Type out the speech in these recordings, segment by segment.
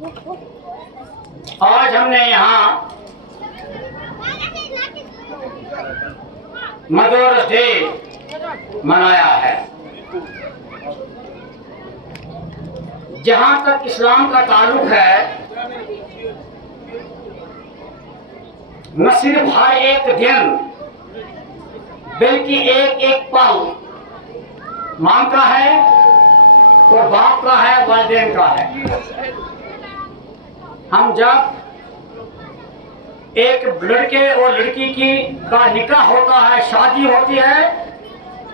آج ہم نے یہاں مدرس ڈے منایا ہے۔ جہاں تک اسلام کا تعلق ہے، نہ صرف ہر ایک دن بلکہ ایک ایک پل ماں کا ہے اور باپ کا ہے، والدین کا ہے۔ ہم جب ایک لڑکے اور لڑکی کا نکاح ہوتا ہے، شادی ہوتی ہے،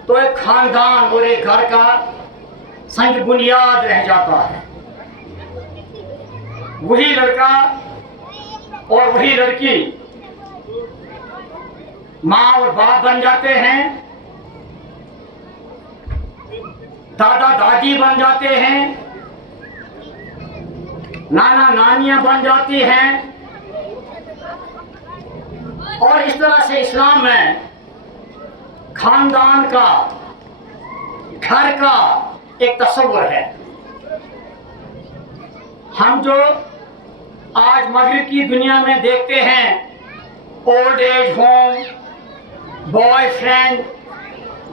تو ایک خاندان اور ایک گھر کا سنگ بنیاد رہ جاتا ہے۔ وہی لڑکا اور وہی لڑکی ماں اور باپ بن جاتے ہیں، دادا دادی بن جاتے ہیں، نانا نانیاں بن جاتی ہیں، اور اس طرح سے اسلام میں خاندان کا، گھر کا ایک تصور ہے۔ ہم جو آج مغرب کی دنیا میں دیکھتے ہیں، old age home, boyfriend,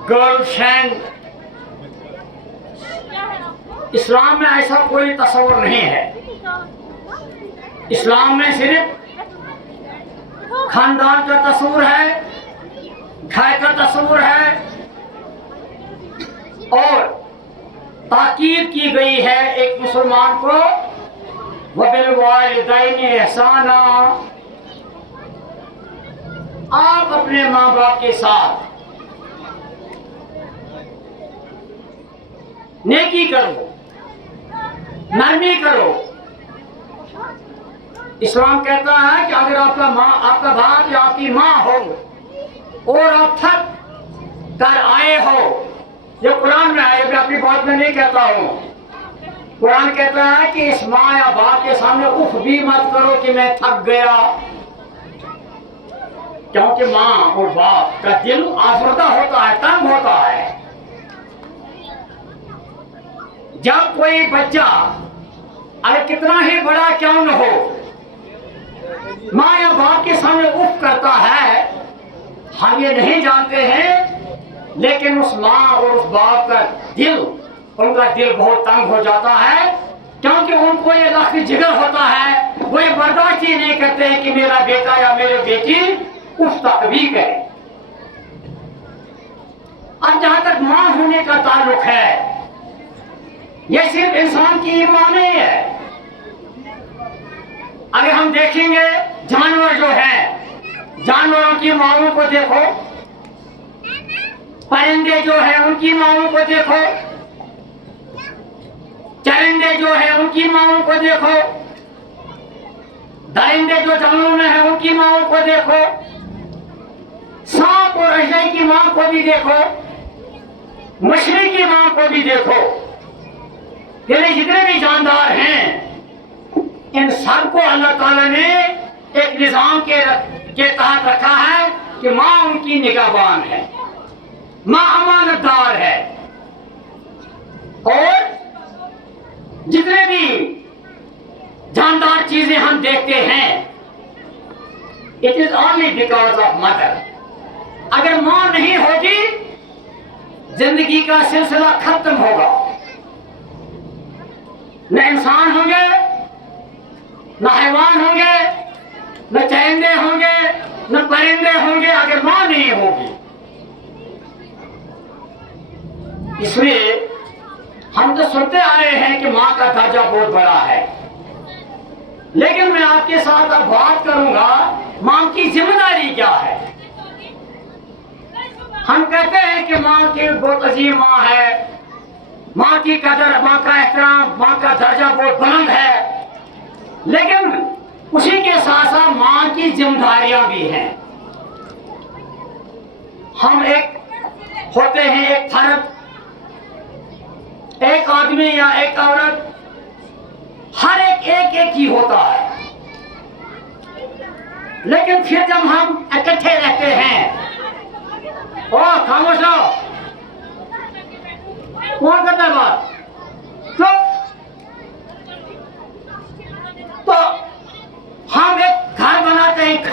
girlfriend, Islam میں ایسا کوئی تصور نہیں ہے۔ اسلام میں صرف خاندان کا تصور ہے، گھر کا تصور ہے، اور تاکید کی گئی ہے ایک مسلمان کو وَبِالْوَالِدَيْنِ إِحْسَانًا، آپ اپنے ماں باپ کے ساتھ نیکی کرو، نرمی کرو۔ اسلام کہتا ہے کہ اگر آپ کا باپ یا آپ کی ماں ہو اور آپ تھک کر آئے ہو، یہ قرآن میں ہے، میں اپنی بات میں نہیں کہتا ہوں، قرآن کہتا ہے کہ اس ماں یا باپ کے سامنے اف بھی مت کرو کہ میں تھک گیا، کیونکہ ماں اور باپ کا دل آزردہ ہوتا ہے، تنگ ہوتا ہے۔ جب کوئی بچہ اگر کتنا ہی بڑا کیوں نہ ہو، ماں یا باپ کے سامنے اف کرتا ہے، ہم یہ نہیں جانتے ہیں، لیکن اس ماں اور اس باپ کا دل، ان کا دل بہت تنگ ہو جاتا ہے، کیونکہ ان کو یہ لخت جگر ہوتا ہے، وہ یہ برداشت ہی نہیں کرتے کہ میرا بیٹا یا میری بیٹی اف تک بھی کرے۔ اب جہاں تک ماں ہونے کا تعلق ہے، یہ صرف انسان کی ہی ماں نہیں ہے۔ اگر ہم دیکھیں گے جانور جو ہیں، جانوروں کی ماؤں کو دیکھو، پرندے جو ہیں ان کی ماؤں کو دیکھو، چرندے جو ہیں ان کی ماؤں کو دیکھو، درندے جو جنگلوں میں ہیں ان کی ماؤں کو دیکھو، سانپ اور اژدہے کی ماں کو بھی دیکھو، مچھلی کی ماں کو بھی دیکھو، یہ جتنے بھی جاندار ہیں، ان سب کو اللہ تعالیٰ نے ایک نظام کے تحت رکھا ہے کہ ماں ان کی نگہبان ہے، ماں امانت دار ہے، اور جتنے بھی جاندار چیزیں ہم دیکھتے ہیں، it is only because of mother۔ اگر ماں نہیں ہوگی، زندگی کا سلسلہ ختم ہوگا، نہ انسان ہوں گے، نہ حیوان ہوں گے، نہ چرندے ہوں گے، نہ پرندے ہوں گے، اگر ماں نہیں ہوگی۔ اس لیے ہم تو سنتے آئے ہیں کہ ماں کا درجہ بہت بڑا ہے، لیکن میں آپ کے ساتھ اب بات کروں گا ماں کی ذمہ داری کیا ہے۔ ہم کہتے ہیں کہ ماں کی بہت عظیم ماں ہے، ماں کی قدر، ماں کا احترام، ماں کا درجہ بہت بلند ہے، لیکن اسی کے ساتھ ساتھ ماں کی ذمہ داریاں بھی ہیں۔ ہم ایک ہوتے ہیں، ایک فرد، ایک آدمی یا ایک عورت، ہر ایک ہی ہوتا ہے، لیکن پھر جب ہم اکٹھے رہتے ہیں، خاموش رہو، کون کرتا ہے بات؟ چپ۔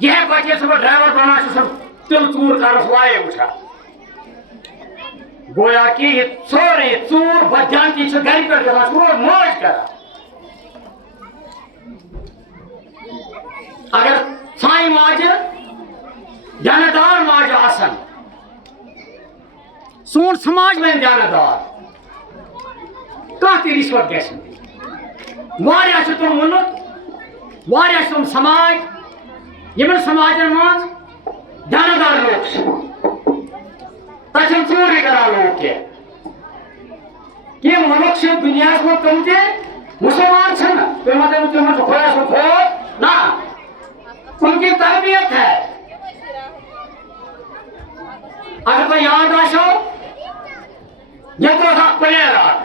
یہ بچے سب ڈرائیور بنا سب تل ژور کرس وائے وچھا گویا کہ یہ سورے ژور بدجانتی چھ گھر پہ گژھان سور موج کران اگر سانہِ ماجہِ جانہٕ ماجہِ آسن سون سماج بن جانہٕ دار کانٛہہ تہِ رِشوت گژھِ نہٕ واریاہ چھِ تِم مُلک واریاہ چھِ تِم سماج یمن سماجن منٛز جانہٕ دار لوٗکھ چھِ تتہِ چھِنہٕ ژوٗرٕے کران لوٗکھ کینٛہہ کینٛہہ مُلک چھِ دُنیاہس منٛز تِم تہِ مسلمان چھِنہٕ تِمن تِمن چھُ خۄدا سُنٛد خوف نہ ان کی تربیت ہے اگر تۄہہِ یاد آسیو ییٚتہِ اوس اکھ پٕلیر اکھ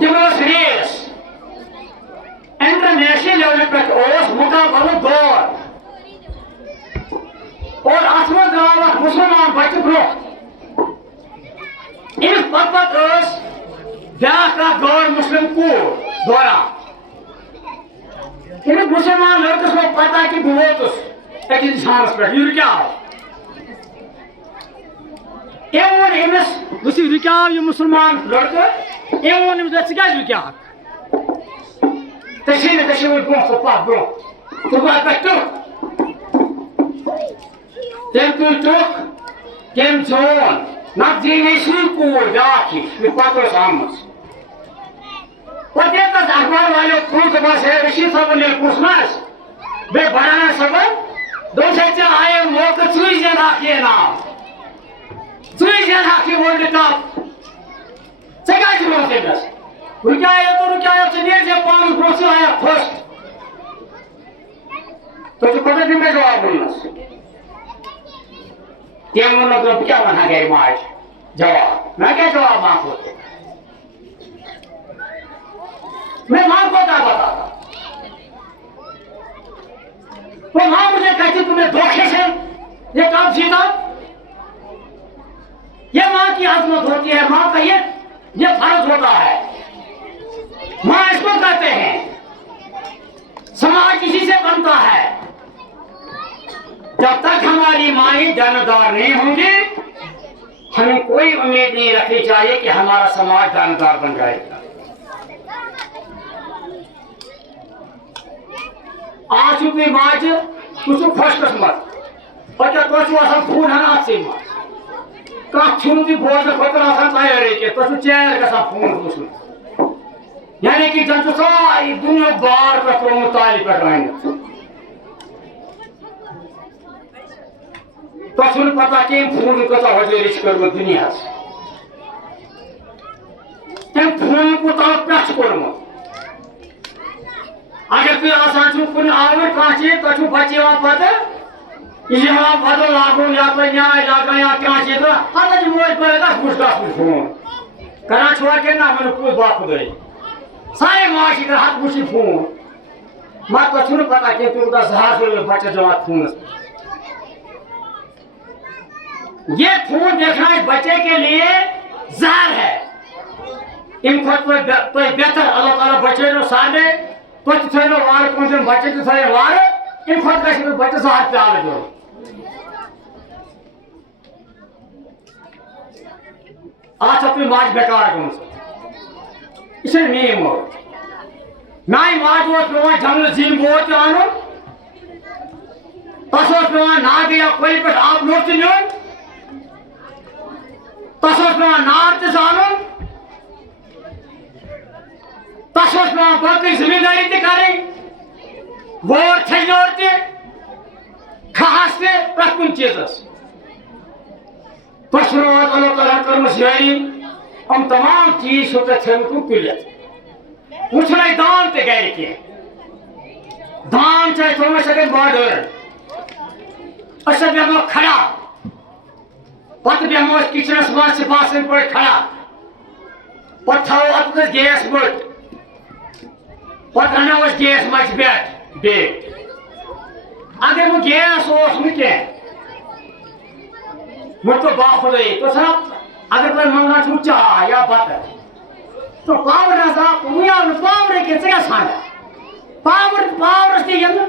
تِم ٲس ریس انٹرنیشنل لیولہِ پٮ۪ٹھ اوس مُقابلہٕ دور اور اتھ منٛز درٛاو اکھ مُسلمان بچہٕ برٛونٛہہ أمِس پتہٕ ٲس بیٛاکھ اکھ غٲر مُسلِم کوٗر دوران أمِس مُسلمان لڑکس لوٚگ پتہ کہ بہٕ ووتُس أکِس انسانس پٮ۪ٹھ یہِ رُکیاو أمۍ ووٚن أمِس یُس یہِ رُکیاو یہِ مُسلمان لڑکہٕ أمۍ ووٚن أمِس ژٕ کیٛازِ رُکیاکھ ژےٚ چھے نہٕ برٛونٛہہ ژٕ پکھ برٛونٛہہ ژٕ وات پٮ۪ٹھ ٹُکھ تٔمۍ تُل ٹُکھ تٔمۍ ژون نتہٕ زینہِ سُے کوٗر بیٛاکھ ہِش یُس پتہٕ ٲس آمٕژ پتہٕ ییٚلہِ تتھ اخبار والیو پرٛژھ دوٚپمس ہے رشیٖد صٲبن ییٚلہِ پرٛژھنس بیٚیہِ بڑانا صٲبن دوٚپُس ہے ژےٚ آیے موقعہٕ ژٕے زینہاکھ یہِ انعام ژٕے زینہاکھ یہِ ورلڈ کپ ژےٚ کیٛازِ ووٚنُتھ أمِس رُکیاو تہٕ رُکیاو ژٕ نیرزِ پانس برٛونٛہہ ژٕ آیکھ فٔسٹ تۄہہِ چھُو پتہ تٔمۍ کیٛاہ جواب ووٚننس تٔمۍ ووٚننس بہٕ کیٛاہ ونہٕ ہا گرِ ماجہِ جواب مےٚ کیٛاہ جواب مانٛگو تۄہہِ میں ماں کو کیا بتاتا وہ ماں مجھے کہتی تمہیں دھوکے سے یہ کام سیدھا یہ ماں کی عظمت ہوتی ہے ماں کا یہ فرض ہوتا ہے ماں اس کو کہتے ہیں سماج اسی سے بنتا ہے جب تک ہماری مائیں جانبدار نہیں ہوں گی ہمیں کوئی امید نہیں رکھنی چاہیے کہ ہمارا سماج جانبدار بن جائے گا آج تُہۍ ماجہِ تُہۍ چھِو خۄش قٕسمت پتہٕ تۄہہِ چھُو آسان فون ہنا اَتھسٕے منٛز کانٛہہ چھُنہٕ تہِ بوزنہٕ خٲطرٕ آسان تیارٕے کینٛہہ تۄہہِ چھُو چیر گژھان فون وٕچھُن یعنی کہ زن چھُ سارے دُنیُک بار پٮ۪ٹھ ترٛوومُت تالہِ پٮ۪ٹھ أنِتھ تۄہہِ چھُنہٕ پتہ کٔمۍ فونن کۭژاہ ہۄجٲری چھِ کٔرمٕژ دُنیاہس تٔمۍ فونن کوٗتاہ پٮ۪ٹھ چھُ کوٚرمُت اگر تُہۍ آسان چھُو کُنہِ آوٕرۍ کانٛہہ چیٖز تۄہہِ چھُو بچہِ یِوان پتہٕ یہِ چھُ یِوان بدل لاگُن یا تۄہہِ نیاے لاگان یا کانٛہہ چیٖز ہتا چھِ موج پٲٹھۍ گژھ وٕچھ گژھُن فون کران چھُوا کِنہٕ نہ ؤنِو پوٚز با خُدٲے سارے ماجہِ چھِ کران ہتھ وٕچھِنۍ فون مگر تۄہہِ چھُو نہٕ پتہ کینٛہہ تُہۍ کوٗتاہ زہر چھُ بچس دِوان فونس یہ فون دیکھنا اس بچے کے لیے زہر ہے ان کھۄتہٕ تۄہہِ بہتر اللہ تعالیٰ بچٲیِنو سارنٕے تُہۍ تہِ تھٲیِنو وارٕ پٲنٛژن بچن تہِ تھٲیِو وارٕ امہِ کھۄتہٕ گژھِ نہٕ بچس زہر پیالہٕ دیُن اتھ چھو تُہۍ ماجہِ بٮ۪کار گٔمٕژ یہِ چھےٚ میٛٲنۍ موج میٛانہِ ماجہِ اوس پٮ۪وان جنگلہٕ زِنۍ بور تہِ اَنُن تس اوس پٮ۪وان ناگہٕ یا کۄلہِ پٮ۪ٹھ آبہٕ لوٚٹ تہِ نیُن تس اوس پٮ۪وان نار تہِ زانُن تس اوس پٮ۪وان باقٕے زٔمیٖندٲری تہِ کَرٕنۍ وور تھٔجنور تہِ کھہس تہِ پرٛٮ۪تھ کُنہِ چیٖزس تۄہہِ چھُنہٕ آز اللہ تعالیٰ ہن کٔرمٕژ یٲری یِم تمام چیٖز چھِو تۄہہِ تھٲیمٕتۍ یِم تُلِتھ وۄنۍ چھُنہٕ اَسہِ دان تہِ گرِ کینٛہہ دان چھِ اَسہِ تھوٚومُت أسۍ باڈٲرٕن أسۍ بیٚہمو کھڑا پتہٕ بیٚہمو أسۍ کِچنس منٛز صِفا سٕنٛدۍ پٲٹھۍ کھڑا پتہٕ تھاوو اَتھ أسۍ گیس بٔٹۍ پتہٕ رنو أسۍ گیس مچہِ پٮ۪ٹھ بیٚیہِ اگر وۄنۍ گیس اوس نہٕ کینٛہہ وۄنۍ تو با خُدٲیی تُہۍ چھِنا اگر تُہۍ منگان چھُو چاے یا بتہٕ تو پاور نسا وۄنۍ آو نہٕ پاورٕے کینٛہہ ژٕ کیٛاہ ژھانڈکھ پاورس تہِ یِنہٕ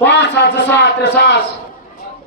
5 7 3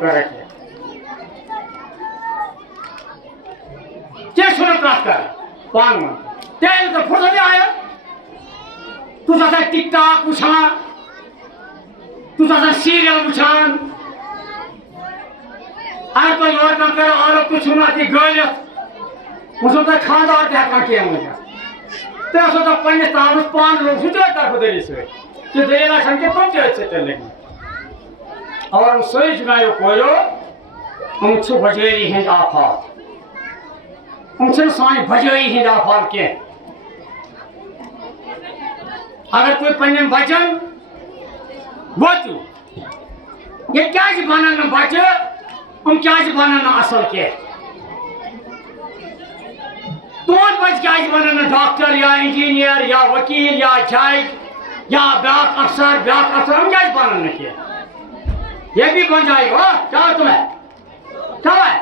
کر کیا سن کات کر پان تیل تو فرصت آیا تو جیسا ٹک ٹاک وچھان تو جیسا سیریل وچھان اگر تو یور کم کرو اور تو چھونا تھی گٲلِتھ وہ تو خاندار تہ ہیٚکان کینٛہہ ؤنِتھ تۄہہِ اوسو تتھ پننِس تانس پانہٕ لوگ سُہ تہِ طرفہٕ دٔری سۭتۍ کہ دلیل آسان کہ تم تہِ أتھۍ سۭتۍ لٔگمٕتۍ اور یِم سٲری جنایو کوریو یِم چھِ بجٲری ہٕنٛدۍ آفات یِم چھِنہٕ سانہِ بجٲری ہٕنٛدۍ آفات کینٛہہ اگر تُہۍ پننٮ۪ن بچن وٲتِو ییٚتہِ کیٛازِ بنن نہٕ بچہٕ یِم کیٛازِ بنن نہٕ اصل کینٛہہ تُہنٛد بچہِ کیٛازِ بنن نہٕ ڈاکٹر یا انجیٖنیر یا وکیٖل یا جج یا بیاکھ افسر ہم کیٛازِ بنن نہٕ کینٛہہ یہ بھی بن جائے گا کیا ہے تمہیں کیا ہے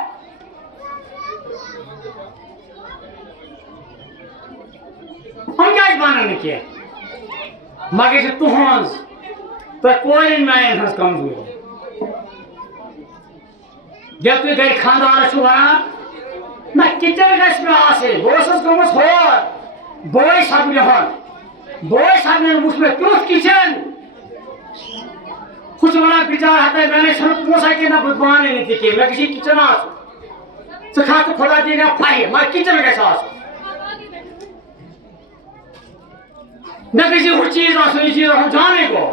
ہم کیٛازِ بنن نہٕ کینٛہہ مگر چھِ تُہنٛز تۄہہِ کورٮ۪ن میانٮ۪ن ہٕنٛز کمزوری ییٚلہِ تُہۍ گرِ خانٛدارس چھِو ونان نہ کِچن گژھِ مےٚ آسٕنۍ بہٕ اوسُس گوٚمُت ہور بٲے صاحبنٮ۪ن وُچھ مےٚ تیُتھ کِچن ہُہ چھُ ونان بِچار ہتا مےٚ نَے چھُنہٕ پونٛسا کینٛہہ نہ بہٕ مانٕے نہٕ تہِ کینٛہہ مےٚ گژھِ یہِ کِچن آسُن ژٕ کھس تہٕ خۄدا دِیہِ مےٚ پھَیہِ مگر کِچن گژھِ آسُن مےٚ گژھِ ہُہ چیٖز آسُن یہِ چیٖز آسُن جانٕے گوٚو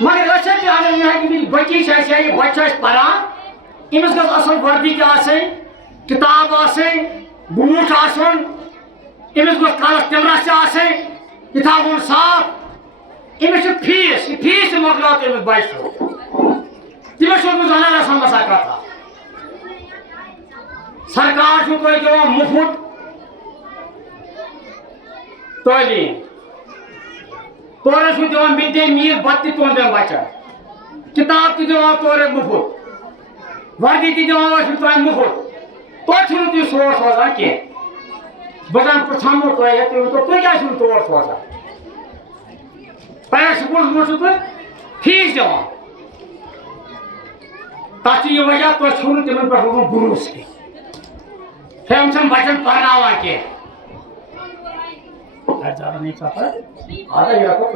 مگر أسۍ چھِ اگر یہِ بٔچی چھِ اَسہِ یا یہِ بچہِ چھُ اَسہِ پران أمِس گٔژھ اصل وردی تہِ آسٕنۍ کِتاب آسٕنۍ بوٗٹھ آسُن أمِس گوٚژھ کالس تِلرس تہِ آسٕنۍ یہِ تھاوُن صاف أمِس چھُ فیٖس یہِ فیٖس تہِ مۄکلاو تہٕ أمِس بچہِ سُنٛد تٔمِس چھُس بہٕ زانان آسان مسا کتھا سرکار چھُو تۄہہِ دِوان مُفت تعلیٖم تورٕ چھُو دِوان مِڈ ڈے میٖل بتہٕ تہِ تُہنٛدٮ۪ن بچن کِتاب تہِ دِوان تورٕ مُفت وردی تہِ دِوان ٲسِو تۄہہِ مُفت توتہِ چھُو نہٕ تُہۍ سور سوزان کینٛہہ بہٕ زن پرٛژھمو تۄہہِ تُہۍ ؤنۍتو تُہۍ کیٛازِ چھِو نہٕ تور سوزان پرٛایویٹ سکوٗلس منٛز چھِو تُہۍ فیٖس دِوان تتھ چھُ یہِ وجہ تۄہہِ چھُو نہٕ تِمن پٮ۪ٹھ روٗدمُت بروسہٕ کینٛہہ ہے یِم چھِنہٕ بچن پرناوان کینٛہہ